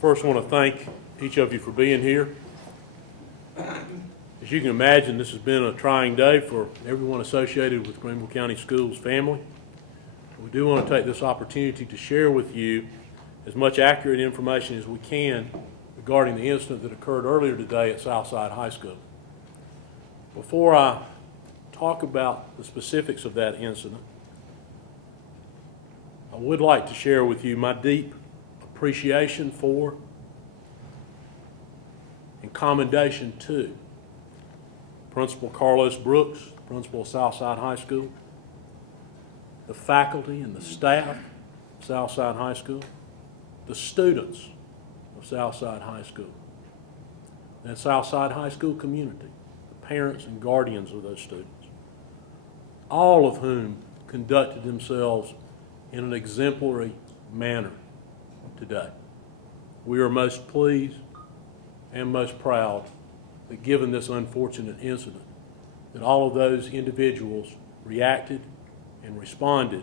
First, I want to thank each of you for being here. As you can imagine, this has been a trying day for everyone associated with Greenville County Schools family. We do want to take this opportunity to share with you as much accurate information as we can regarding the incident that occurred earlier today at Southside High School. Before I talk about the specifics of that incident, I would like to share with you my deep appreciation for and commendation to Principal Carlos Brooks, principal of Southside High School, the faculty and the staff of Southside High School, the students of Southside High School, and Southside High School community, the parents and guardians of those students, all of whom conducted themselves in an exemplary manner today. We are most pleased and most proud that given this unfortunate incident, that all of those individuals reacted and responded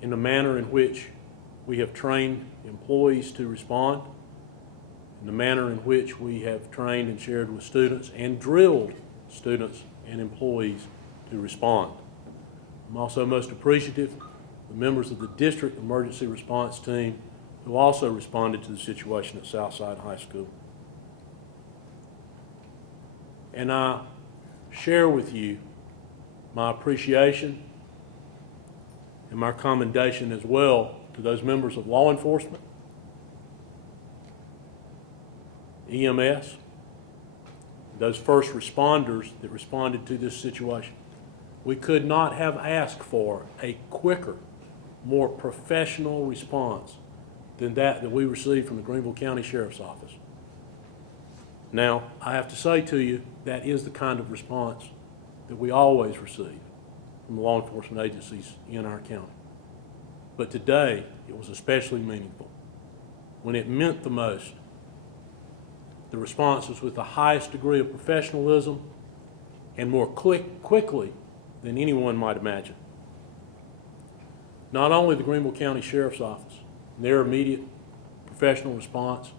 in the manner in which we have trained employees to respond, in the manner in which we have trained and shared with students and drilled students and employees to respond. I'm also most appreciative of the members of the district emergency response team who also responded to the situation at Southside High School. And I share with you my appreciation and my commendation as well to those members of law enforcement, EMS, those first responders that responded to this situation. We could not have asked for a quicker, more professional response than that we received from the Greenville County Sheriff's Office. Now, I have to say to you, that is the kind of response that we always receive from the law enforcement agencies in our county. But today, it was especially meaningful. When it meant the most, the response was with the highest degree of professionalism and more quickly than anyone might imagine. Not only the Greenville County Sheriff's Office, their immediate professional response,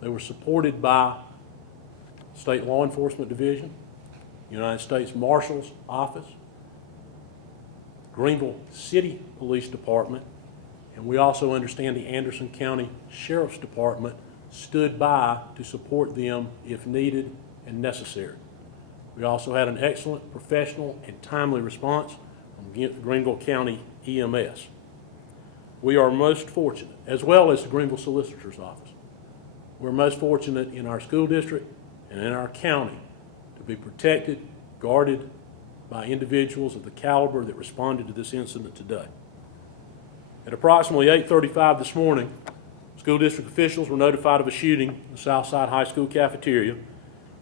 they were supported by State Law Enforcement Division, United States Marshal's Office, Greenville City Police Department, and we also understand the Anderson County Sheriff's Department stood by to support them if needed and necessary. We also had an excellent, professional, and timely response from Greenville County EMS. We are most fortunate, as well as the Greenville Solicitor's Office. We're most fortunate in our school district and in our county to be protected, guarded by individuals of the caliber that responded to this incident today. At approximately 8:35 this morning, school district officials were notified of a shooting in the Southside High School cafeteria,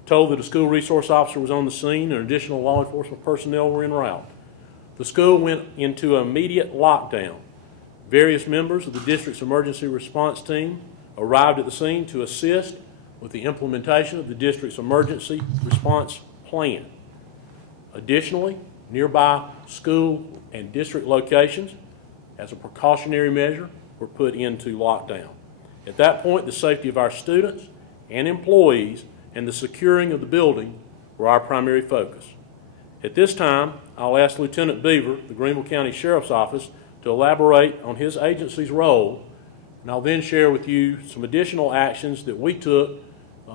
told that a school resource officer was on the scene and additional law enforcement personnel were en route. The school went into immediate lockdown. Various members of the district's emergency response team arrived at the scene to assist with the implementation of the district's emergency response plan. Additionally, nearby school and district locations, as a precautionary measure, were put into lockdown. At that point, the safety of our students and employees and the securing of the building were our primary focus. At this time, I'll ask Lieutenant Beaver, the Greenville County Sheriff's Office, to elaborate on his agency's role, and I'll then share with you some additional actions that we took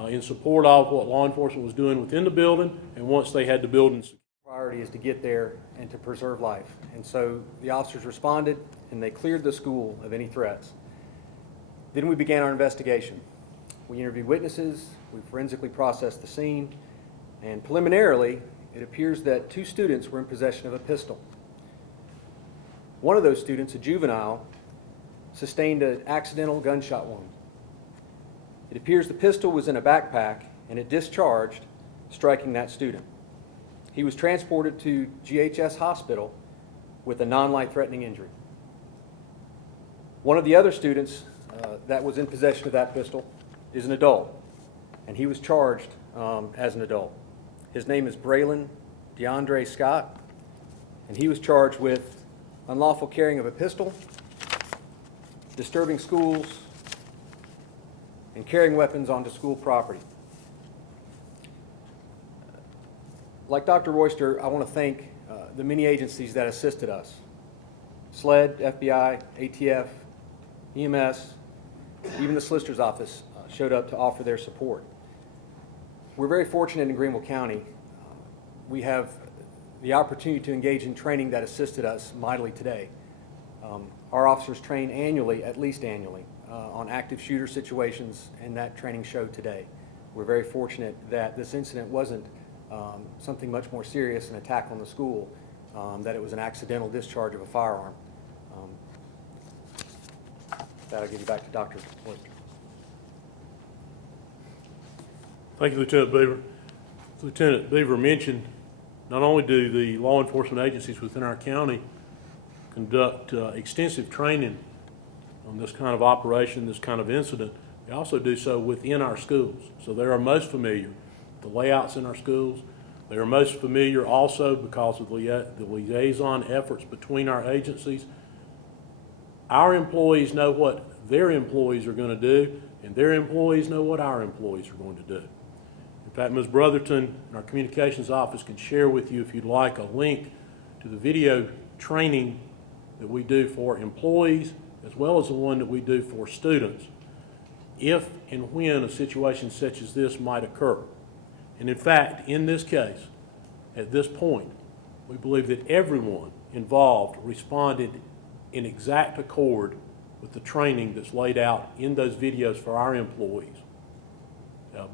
in support of what law enforcement was doing within the building and once they had the building secured. Priority is to get there and to preserve life. And so the officers responded and they cleared the school of any threats. Then we began our investigation. We interviewed witnesses, we forensically processed the scene, and preliminarily, it appears that 2 students were in possession of a pistol. One of those students, a juvenile, sustained an accidental gunshot wound. It appears the pistol was in a backpack and it discharged, striking that student. He was transported to GHS Hospital with a non-life-threatening injury. One of the other students that was in possession of that pistol is an adult, and he was charged as an adult. His name is Braylon DeAndre Scott, and he was charged with unlawful carrying of a pistol, disturbing schools, and carrying weapons onto school property. Like Dr. Royster, I want to thank the many agencies that assisted us. SLED, FBI, ATF, EMS, even the Solicitor's Office showed up to offer their support. We're very fortunate in Greenville County. We have the opportunity to engage in training that assisted us mightily today. Our officers train annually, at least annually, on active shooter situations, and that training showed today. We're very fortunate that this incident wasn't something much more serious, an attack on the school, that it was an accidental discharge of a firearm. That'll give you back to Dr. Royster. Thank you, Lieutenant Beaver. Lieutenant Beaver mentioned not only do the law enforcement agencies within our county conduct extensive training on this kind of operation, this kind of incident, they also do so within our schools. So they are most familiar with the layouts in our schools. They are most familiar also because of the liaison efforts between our agencies. Our employees know what their employees are going to do, and their employees know what our employees are going to do. In fact, Ms. Brotherton in our communications office can share with you, if you'd like, a link to the video training that we do for employees as well as the one that we do for students if and when a situation such as this might occur. And in fact, in this case, at this point, we believe that everyone involved responded in exact accord with the training that's laid out in those videos for our employees.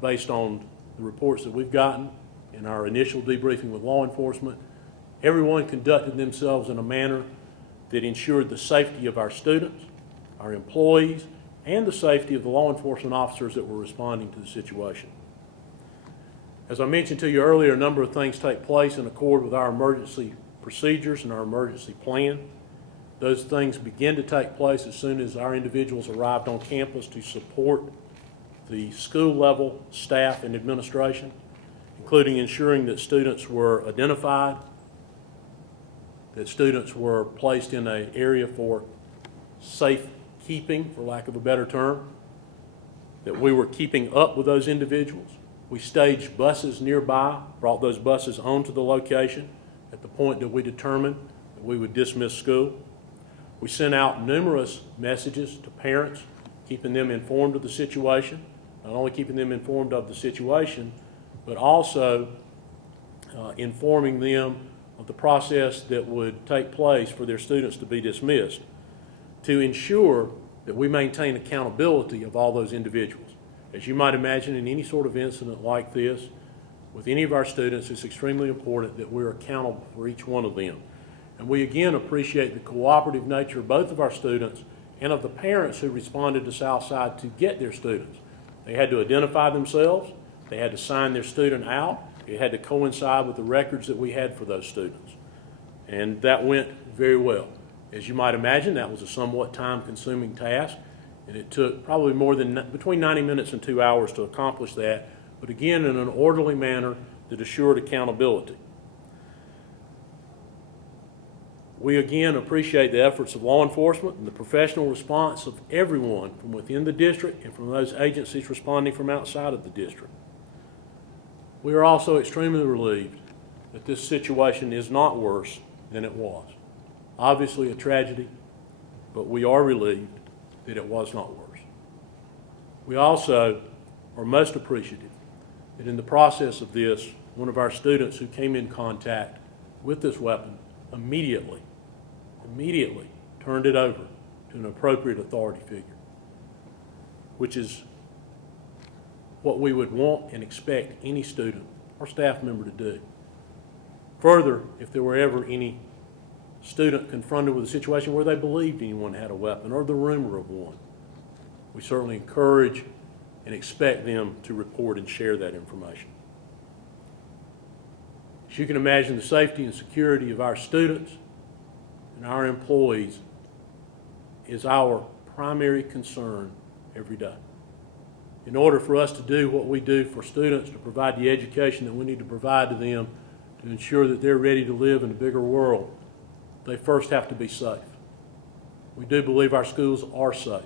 Based on the reports that we've gotten in our initial debriefing with law enforcement, everyone conducted themselves in a manner that ensured the safety of our students, our employees, and the safety of the law enforcement officers that were responding to the situation. As I mentioned to you earlier, a number of things take place in accord with our emergency procedures and our emergency plan. Those things begin to take place as soon as our individuals arrived on campus to support the school level staff and administration, including ensuring that students were identified, that students were placed in an area for safe keeping, for lack of a better term, that we were keeping up with those individuals. We staged buses nearby, brought those buses onto the location at the point that we determined that we would dismiss school. We sent out numerous messages to parents, keeping them informed of the situation, not only keeping them informed of the situation, but also informing them of the process that would take place for their students to be dismissed, to ensure that we maintain accountability of all those individuals. As you might imagine, in any sort of incident like this, with any of our students, it's extremely important that we're accountable for each one of them. And we again appreciate the cooperative nature of both of our students and of the parents who responded to Southside to get their students. They had to identify themselves, they had to sign their student out, it had to coincide with the records that we had for those students. And that went very well. As you might imagine, that was a somewhat time-consuming task, and it took probably more than between 90 minutes and 2 hours to accomplish that, but again in an orderly manner that assured accountability. We again appreciate the efforts of law enforcement and the professional response of everyone from within the district and from those agencies responding from outside of the district. We are also extremely relieved that this situation is not worse than it was. Obviously a tragedy, but we are relieved that it was not worse. We also are most appreciative that in the process of this, one of our students who came in contact with this weapon immediately turned it over to an appropriate authority figure, which is what we would want and expect any student or staff member to do. Further, if there were ever any student confronted with a situation where they believed anyone had a weapon or the rumor of one, we certainly encourage and expect them to report and share that information. As you can imagine, the safety and security of our students and our employees is our primary concern every day. In order for us to do what we do for students, to provide the education that we need to provide to them, to ensure that they're ready to live in a bigger world, they first have to be safe. We do believe our schools are safe.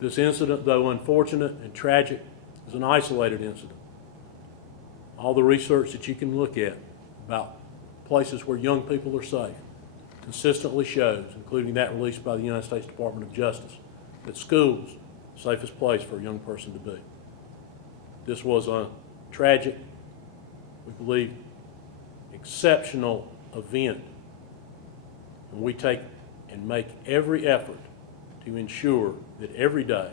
This incident, though unfortunate and tragic, is an isolated incident. All the research that you can look at about places where young people are safe consistently shows, including that released by the United States Department of Justice, that schools are the safest place for a young person to be. This was a tragic, we believe, exceptional event, and we take and make every effort to ensure that every day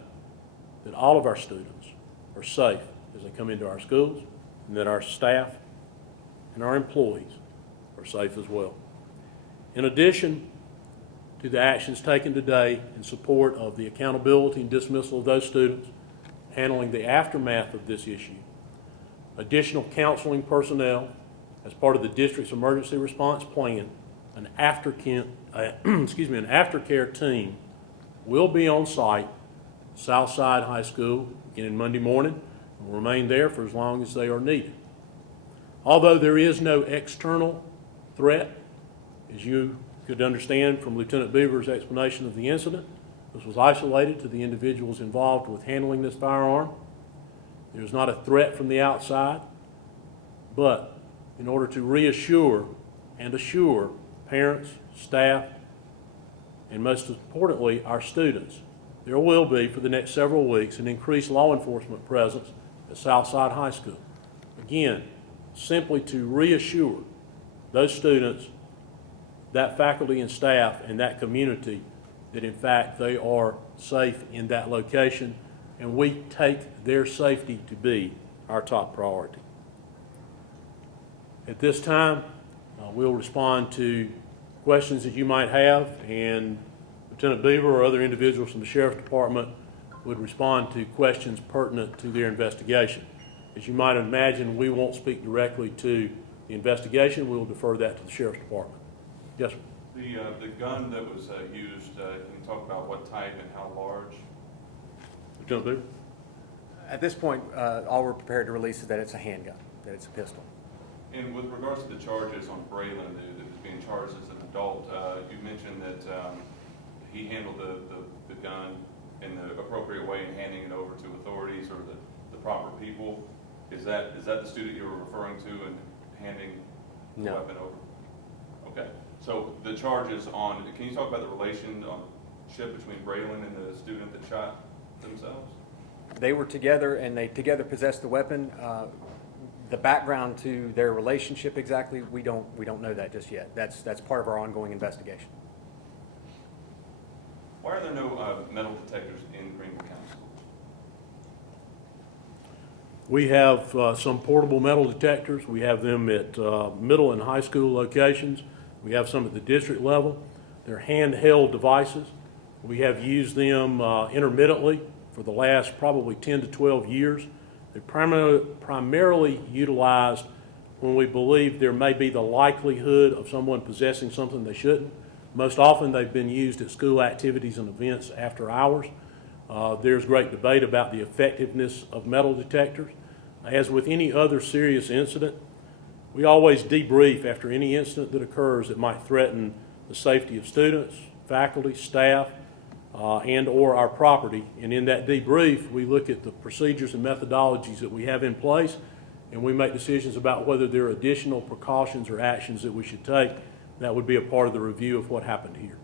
that all of our students are safe as they come into our schools, and that our staff and our employees are safe as well. In addition to the actions taken today in support of the accountability and dismissal of those students, handling the aftermath of this issue, additional counseling personnel as part of the district's emergency response plan, an aftercare team will be on site, Southside High School, beginning Monday morning, and will remain there for as long as they are needed. Although there is no external threat, as you could understand from Lieutenant Beaver's explanation of the incident, this was isolated to the individuals involved with handling this firearm. There's not a threat from the outside, but in order to reassure and assure parents, staff, and most importantly, our students, there will be, for the next several weeks, an increased law enforcement presence at Southside High School. Again, simply to reassure those students, that faculty and staff, and that community that in fact they are safe in that location, and we take their safety to be our top priority. At this time, we'll respond to questions that you might have, and Lieutenant Beaver or other individuals from the Sheriff's Department would respond to questions pertinent to their investigation. As you might imagine, we won't speak directly to the investigation. We'll defer that to the Sheriff's Department. Yes, sir. The gun that was used, can you talk about what type and how large? Lieutenant Beaver? At this point, all we're prepared to release is that it's a handgun, that it's a pistol. And with regards to the charges on Braylon, that was being charged as an adult, you mentioned that he handled the gun in the appropriate way in handing it over to authorities or the proper people. Is that the student you were referring to and handing the weapon over? Okay. So the charges on, can you talk about the relationship between Braylon and the student that shot themselves? They were together and they together possessed the weapon. The background to their relationship exactly, we don't know that just yet. That's part of our ongoing investigation. Why are there no metal detectors in Greenville County Schools? We have some portable metal detectors. We have them at middle and high school locations. We have some at the district level. They're handheld devices. We have used them intermittently for the last probably 10 to 12 years. They're primarily utilized when we believe there may be the likelihood of someone possessing something they shouldn't. Most often they've been used at school activities and events after hours. There's great debate about the effectiveness of metal detectors. As with any other serious incident, we always debrief after any incident that occurs that might threaten the safety of students, faculty, staff, and or our property. And in that debrief, we look at the procedures and methodologies that we have in place, and we make decisions about whether there are additional precautions or actions that we should take. That would be a part of the review of what happened here.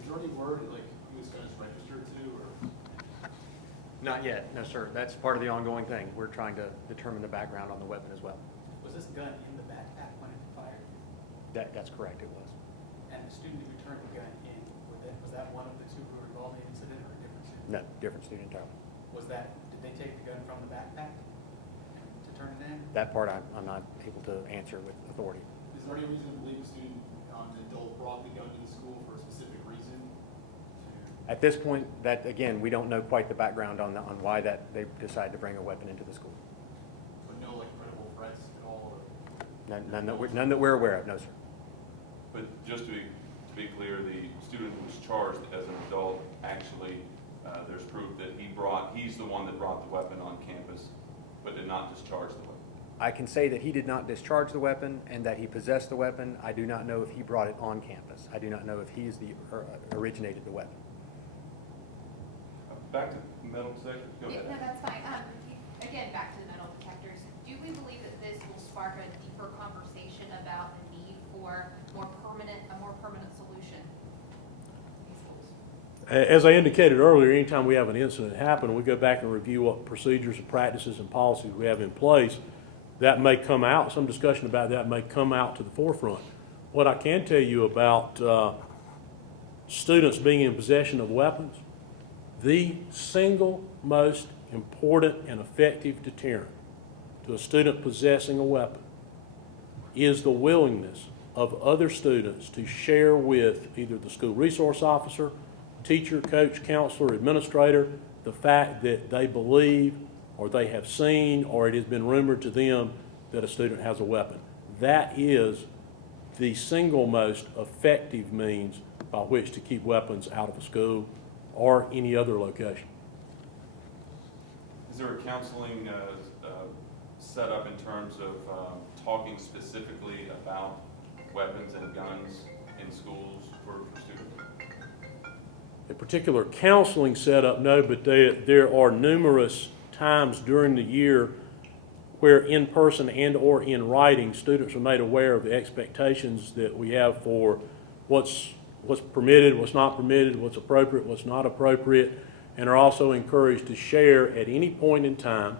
Is there any word, like, who this gun is registered to, or? Not yet, no sir. That's part of the ongoing thing. We're trying to determine the background on the weapon as well. Was this gun in the backpack when it fired? That's correct, it was. And the student who returned the gun in, was that one of the two who were involved in the incident or a different student? No, different student entirely. Did they take the gun from the backpack to turn it in? That part I'm not able to answer with authority. Is there any reason to believe a student, an adult, brought the gun to the school for a specific reason? At this point, that again, we don't know quite the background on why that they decided to bring a weapon into the school. But no, like, credible threats at all? Or? None that we're aware of, no sir. But just to be clear, the student who was charged as an adult, actually, there's proof that he's the one that brought the weapon on campus, but did not discharge the weapon. I can say that he did not discharge the weapon and that he possessed the weapon. I do not know if he brought it on campus. I do not know if he is originated the weapon. back to metal detectors, go Yeah, ahead. no, that's fine. Again, back to the metal detectors. Do we believe that this will spark a deeper conversation about the need for a more permanent solution in these schools? As I indicated earlier, anytime we have an incident happen, we go back and review what procedures and practices and policies we have in place. That may come out, some discussion about that may come out to the forefront. What I can tell you about students being in possession of weapons, the single most important and effective deterrent to a student possessing a weapon is the willingness of other students to share with either the school resource officer, teacher, coach, counselor, administrator, the fact that they believe or they have seen or it has been rumored to them that a student has a weapon. That is the single most effective means by which to keep weapons out of a school or any other location. Is there a counseling set up in terms of talking specifically about weapons and guns in schools for students? A particular counseling setup, no, but there are numerous times during the year where in person and or in writing, students are made aware of the expectations that we have for what's permitted, what's not permitted, what's appropriate, what's not appropriate, and are also encouraged to share at any point in time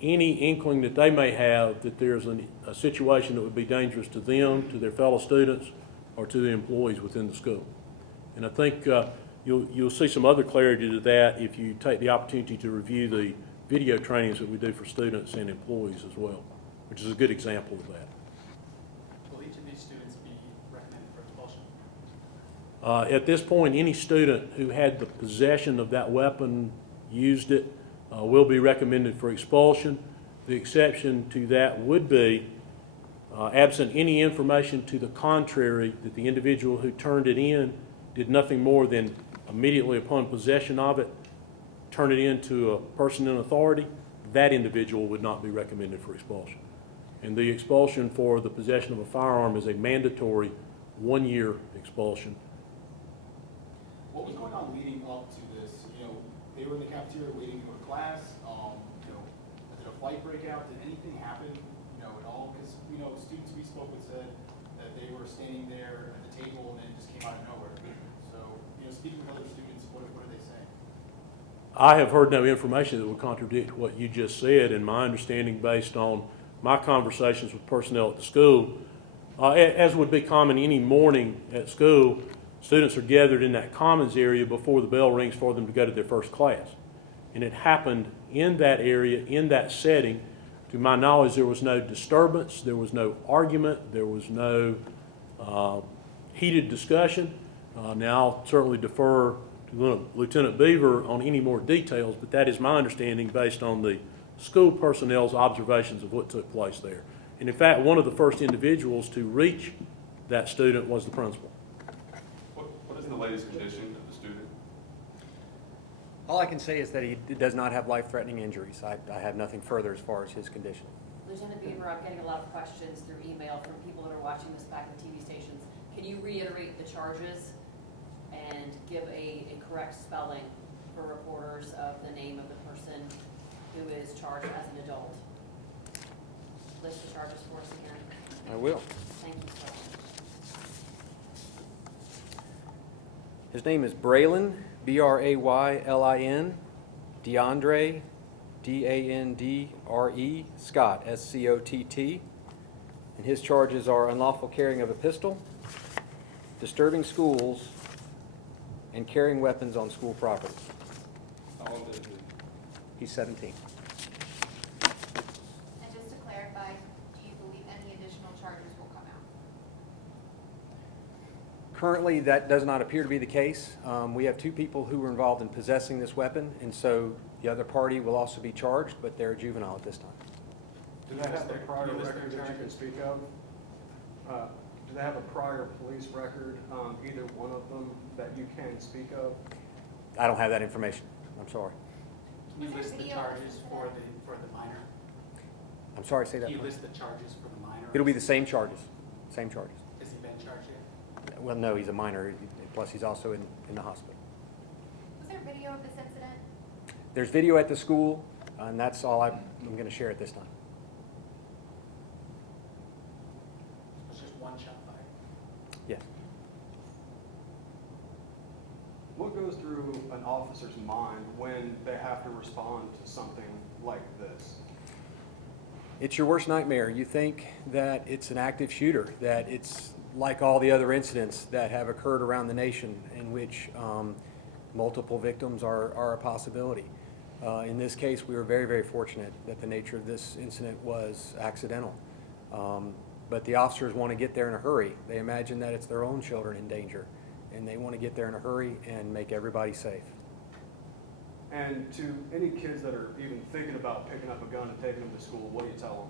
any inkling that they may have that there's a situation that would be dangerous to them, to their fellow students, or to the employees within the school. And I think you'll see some other clarity to that if you take the opportunity to review the video trainings that we do for students and employees as well, which is a good example of that. Will each of these students be recommended for expulsion? At this point, any student who had the possession of that weapon, used it, will be recommended for expulsion. The exception to that would be, absent any information to the contrary, that the individual who turned it in did nothing more than immediately upon possession of it, turn it in to a person in authority, that individual would not be recommended for expulsion. And the expulsion for the possession of a firearm is a mandatory 1-year expulsion. What was going on leading up to this? You know, they were in the cafeteria waiting to go to class. You know, did a fight break out? Did anything happen? You know, at all? Because students we spoke with said that they were standing there at the table and then it just came out of nowhere. So, speaking with other students, what are they saying? I have heard no information that would contradict what you just said, and my understanding based on my conversations with personnel at the school, as would be common any morning at school, students are gathered in that commons area before the bell rings for them to go to their first class. And it happened in that area, in that setting. To my knowledge, there was no disturbance, there was no argument, there was no heated discussion. Now, I'll certainly defer to Lieutenant Beaver on any more details, but that is my understanding based on the school personnel's observations of what took place there. And in fact, one of the first individuals to reach that student was the principal. What is the latest condition of the student? All I can say is that he does not have life-threatening injuries. I have nothing further as far as his condition. Lieutenant Beaver, I'm getting a lot of questions through email from people that are watching this back at the TV stations. Can you reiterate the charges and give a correct spelling for reporters of the name of the person who is charged as an adult? List the charges for us again. I will. Thank you so much. His name is Braylon, Braylin, DeAndre, Dandre, Scott, Scott. And his charges are unlawful carrying of a pistol, disturbing schools, and carrying weapons on school property. How old is he? He's 17. And just to clarify, do you believe any additional charges will come out? Currently, that does not appear to be the case. We have 2 people who were involved in possessing this weapon, and so the other party will also be charged, but they're a juvenile at this time. Do they have a prior You list their record that you can charges. speak of? Do they have a prior police record, either one of them, that you can speak of? I don't have that information. I'm sorry. Can you Was there list the video charges for for the minor? I'm sorry, say that. Can you list the charges for the minor? It'll be the same charges. Same charges. Has he been charged yet? Well, no, he's a minor, plus he's also in the hospital. Was there video of this incident? There's video at the school, and that's all I'm going to share at this time. It's just one shot fired. Yes. What goes through an officer's mind when they have to respond to something like this? It's your worst nightmare. You think that it's an active shooter, that it's like all the other incidents that have occurred around the nation in which multiple victims are a possibility. In this case, we were very, very fortunate that the nature of this incident was accidental. But the officers want to get there in a hurry. They imagine that it's their own children in danger, and they want to get there in a hurry and make everybody safe. And to any kids that are even thinking about picking up a gun and taking them to school, what do you tell them?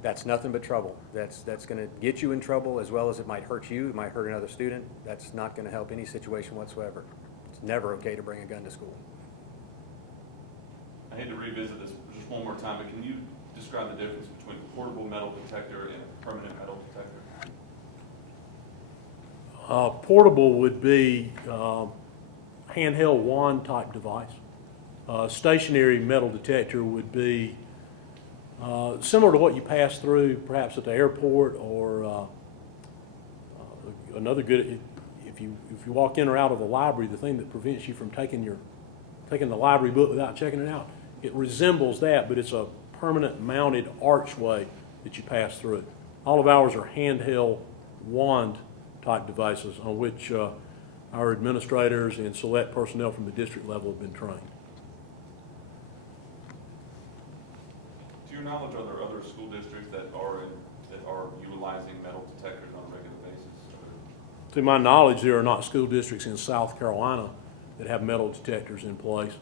That's nothing but trouble. That's going to get you in trouble, as well as it might hurt you, it might hurt another student. That's not going to help any situation whatsoever. It's never okay to bring a gun to school. I hate to revisit this just one more time, but can you describe the difference between a portable metal detector and a permanent metal detector? Portable would be handheld wand type device. Stationary metal detector would be similar to what you pass through perhaps at the airport, or another good, if you walk in or out of a library, the thing that prevents you from taking the library book without checking it out. It resembles that, but it's a permanent mounted archway that you pass through. All of ours are handheld wand type devices on which our administrators and select personnel from the district level have been trained. To your knowledge, are there other school districts that are utilizing metal detectors on a regular basis? To my knowledge, there are not school districts in South Carolina that have metal detectors in place.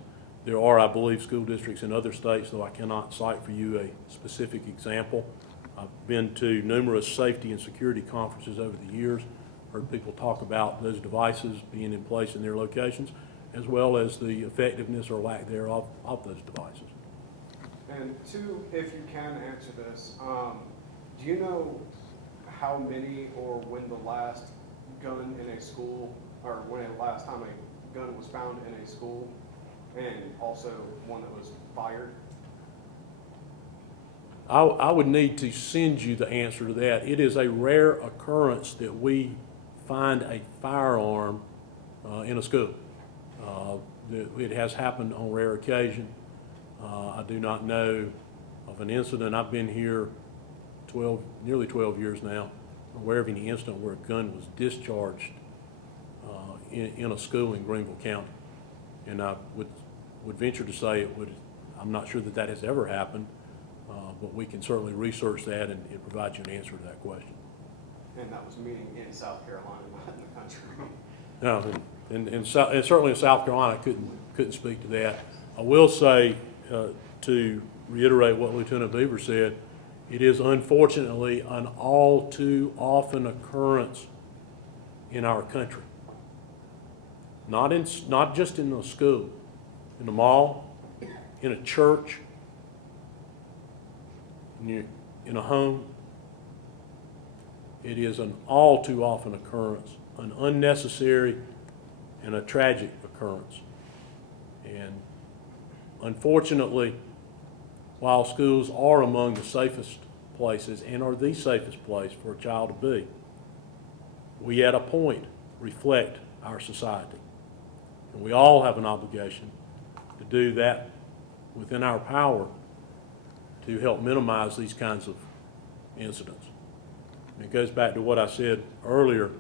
There are, I believe, school districts in other states, though I cannot cite for you a specific example. I've been to numerous safety and security conferences over the years, heard people talk about those devices being in place in their locations, as well as the effectiveness or lack thereof of those devices. And two, if you can answer this, do you know how many or when the last gun in a school, or when the last time a gun was found in a school, and also one that was fired? I would need to send you the answer to that. It is a rare occurrence that we find a firearm in a school. It has happened on rare occasion. I do not know of an incident. I've been here nearly 12 years now, aware of any incident where a gun was discharged in a school in Greenville County. And I would venture to say I'm not sure that has ever happened, but we can certainly research that and provide you an answer to that question. And that was meeting in South Carolina, not in the country. No, and certainly in South Carolina, I couldn't speak to that. I will say, to reiterate what Lieutenant Beaver said, it is unfortunately an all too often occurrence in our country. Not just in a school, in a mall, in a church, in a home. It is an all too often occurrence, an unnecessary and a tragic occurrence. And unfortunately, while schools are among the safest places and are the safest place for a child to be, we at a point reflect our society. And we all have an obligation to do that within our power to help minimize these kinds of incidents. And it goes back to what I said earlier,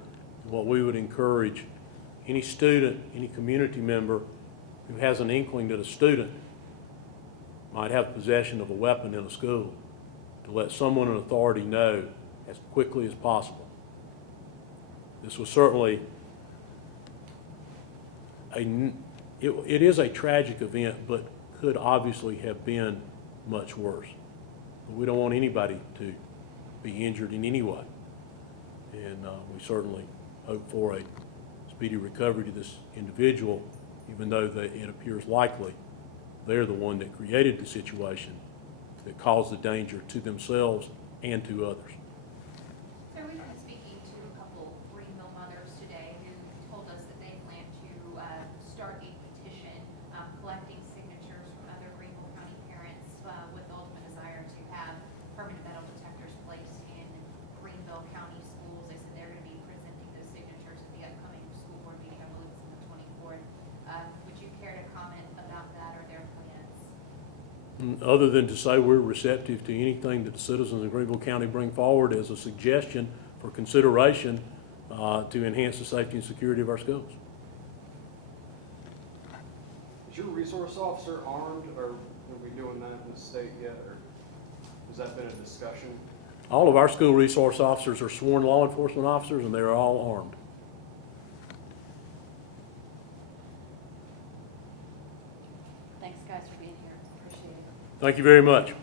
what we would encourage any student, any community member who has an inkling that a student might have possession of a weapon in a school to let someone in authority know as quickly as possible. This was certainly it is a tragic event, but could obviously have been much worse. But we don't want anybody to be injured in any way. And we certainly hope for a speedy recovery to this individual, even though it appears likely they're the one that created the situation that caused the danger to themselves and to others. So we've been speaking to a couple Greenville mothers today who told us that they plan to start Other than to say we're receptive to anything that the citizens of Greenville County bring forward as a suggestion for consideration to enhance the safety and security of our schools. Is your resource officer armed, or are we doing that in the state yet, or has that been a discussion? All of our school resource officers are sworn law enforcement officers, and they're all armed. Thanks, guys, for being here. Appreciate it. Thank you very much.